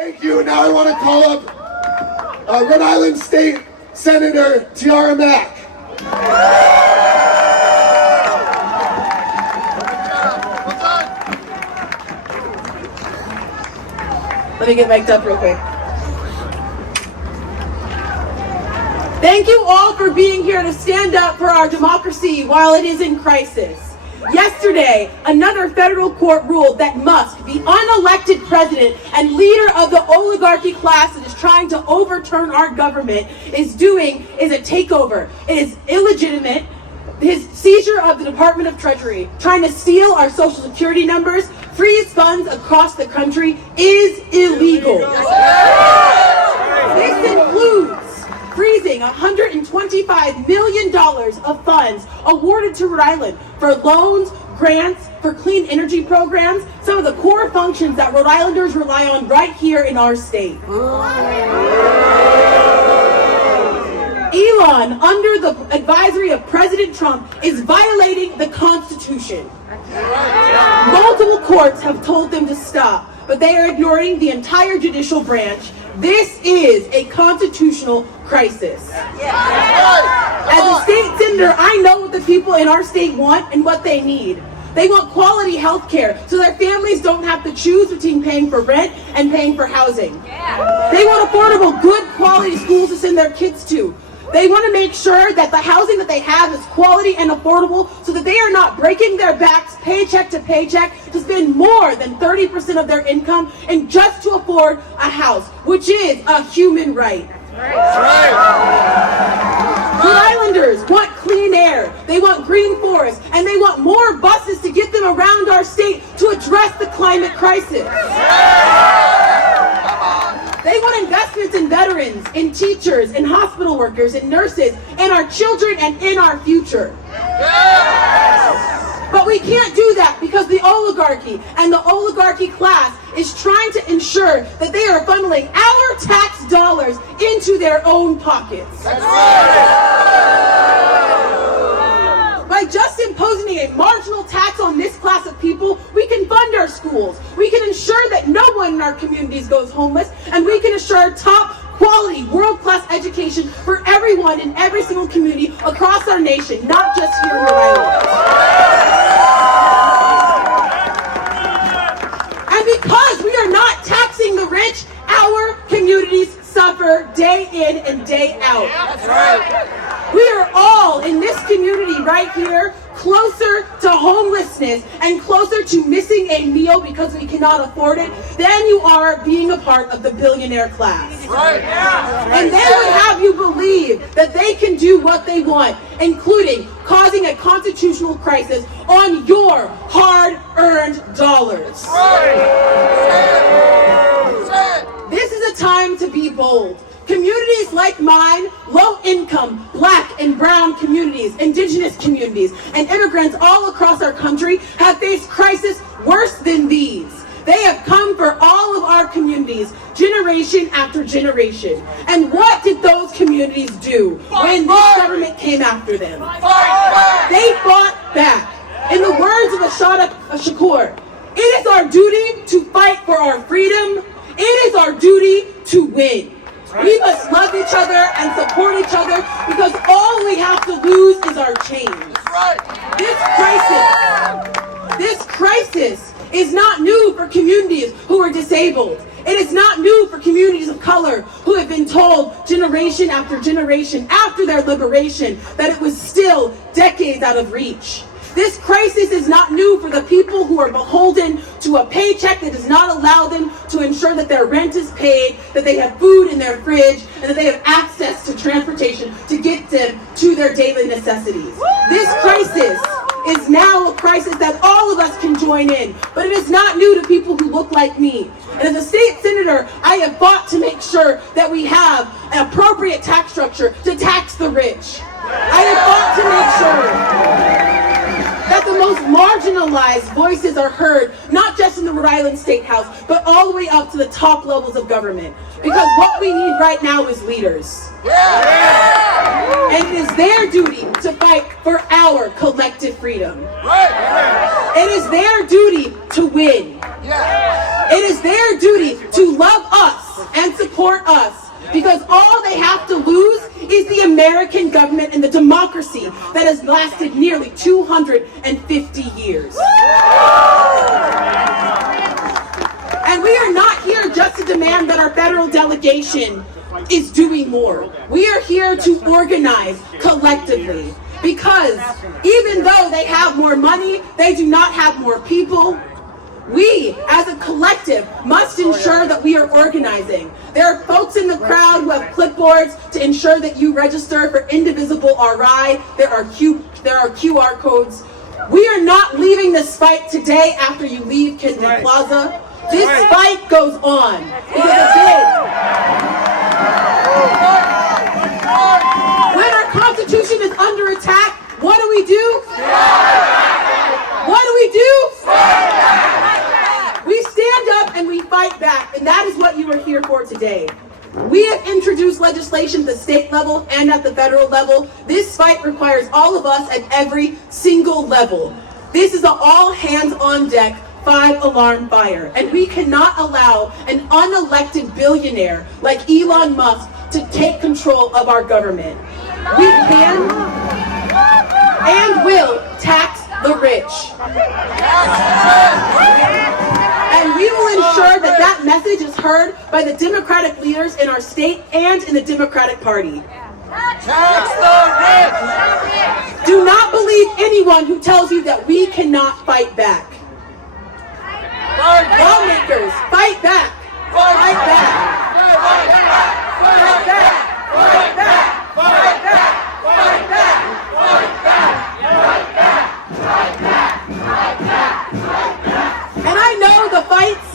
Thank you. Now I want to call up Rhode Island State Senator Tiara Mack. Let me get mic'd up real quick. Thank you all for being here to stand up for our democracy while it is in crisis. Yesterday, another federal court ruled that Musk, the unelected president and leader of the oligarchy class that is trying to overturn our government, is a takeover. It is illegitimate. His seizure of the Department of Treasury, trying to steal our social security numbers, freeze funds across the country, is illegal. This includes freezing $125 million of funds awarded to Rhode Island for loans, grants, for clean energy programs, some of the core functions that Rhode Islanders rely on right here in our state. Elon, under the advisory of President Trump, is violating the Constitution. Multiple courts have told them to stop, but they are ignoring the entire judicial branch. This is a constitutional crisis. As a state senator, I know what the people in our state want and what they need. They want quality health care so their families don't have to choose between paying for rent and paying for housing. They want affordable, good quality schools to send their kids to. They want to make sure that the housing that they have is quality and affordable so that they are not breaking their backs paycheck to paycheck to spend more than 30% of their income and just to afford a house, which is a human right. Rhode Islanders want clean air, they want green forests, and they want more buses to get them around our state to address the climate crisis. They want investments in veterans, in teachers, in hospital workers, in nurses, in our children, and in our future. But we can't do that because the oligarchy and the oligarchy class is trying to ensure that they are funneling our tax dollars into their own pockets. By just imposing a marginal tax on this class of people, we can fund our schools, we can ensure that no one in our communities goes homeless, and we can assure top quality, world-class education for everyone in every single community across our nation, not just here in Rhode Island. And because we are not taxing the rich, our communities suffer day in and day out. That's right. We are all in this community right here closer to homelessness and closer to missing a meal because we cannot afford it than you are being a part of the billionaire class. Right. And they would have you believe that they can do what they want, including causing a constitutional crisis on your hard-earned dollars. Right. This is a time to be bold. Communities like mine, low-income, black and brown communities, indigenous communities, and immigrants all across our country have faced crises worse than these. They have come for all of our communities, generation after generation. And what did those communities do when this government came after them? They fought back. In the words of Ashada Shakur, it is our duty to fight for our freedom. It is our duty to win. We must love each other and support each other because all we have to lose is our change. This crisis is not new for communities who are disabled. It is not new for communities of color who have been told generation after generation after their liberation that it was still decades out of reach. This crisis is not new for the people who are beholden to a paycheck that does not allow them to ensure that their rent is paid, that they have food in their fridge, and that they have access to transportation to get them to their daily necessities. This crisis is now a crisis that all of us can join in, but it is not new to people who look like me. And as a state senator, I have fought to make sure that we have an appropriate tax structure to tax the rich. I have fought to make sure that the most marginalized voices are heard, not just in the Rhode Island State House, but all the way up to the top levels of government. Because what we need right now is leaders. And it is their duty to fight for our collective freedom. It is their duty to win. It is their duty to love us us, because all they have to lose is the American government and the democracy that has lasted nearly 250 years. And we are not here just to demand that our federal delegation is doing more. We are here to organize collectively, because even though they have more money, they do not have more people. We, as a collective, must ensure that we are organizing. There are folks in the crowd who have clipboards to ensure that you register for Indivisible RI. There are QR codes. We are not leaving this fight today after you leave Kennedy Plaza. This fight goes on. Because when our Constitution is under attack, what do we do? What do we do? We stand up and we fight back, and that is what you are here for today. We have introduced legislation at the state level and at the federal level. This fight requires all of us at every single level. This is an all hands on deck 5-alarm fire, and we cannot allow an unelected billionaire like Elon Musk to take control of our government. We can and will tax the rich. And we will ensure that that message is heard by the Democratic leaders in our state and in the Democratic Party. Tax the rich! Do not believe anyone who tells you that we cannot fight back. Lawmakers, fight back! Fight back! Fight back! Fight back! Fight back! Fight back! Fight back! Fight back! Fight back! Fight back! Fight back! Fight back! And I know the fights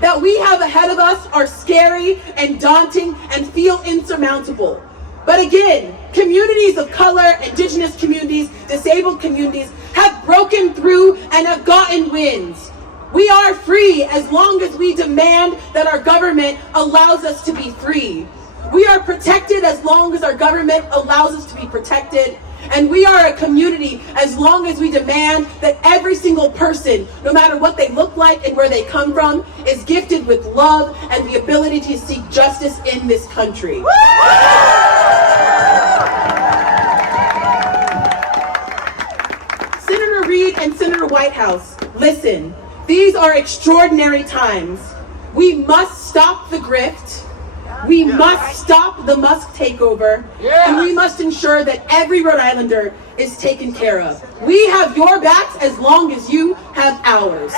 that we have ahead of us are scary and daunting and feel insurmountable. But again, communities of color, indigenous communities, disabled communities have broken through and have gotten wins. We are free as long as we demand that our government allows us to be free. We are protected as long as our government allows us to be protected. And we are a community as long as we demand that every single person, no matter what they look like and where they come from, is gifted with love and the ability to seek justice in this country. Senator Reid and Senator Whitehouse, listen. These are extraordinary times. We must stop the grift. We must stop the Musk takeover. And we must ensure that every Rhode Islander is taken care of. We have your backs as long as you have ours.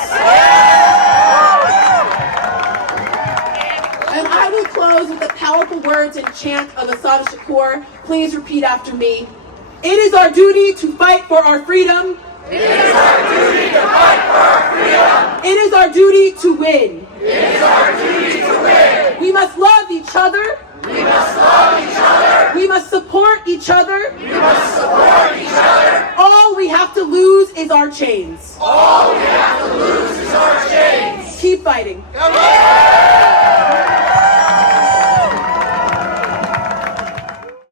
And I will close with the powerful words and chant of Assata Shakur. Please repeat after me. It is our duty to fight for our freedom. It is our duty to fight for our freedom. It is our duty to win. It is our duty to win. We must love each other. We must love each other. We must support each other. We must support each other. All we have to lose is our chains. All we have to lose is our chains. Keep fighting. Come on.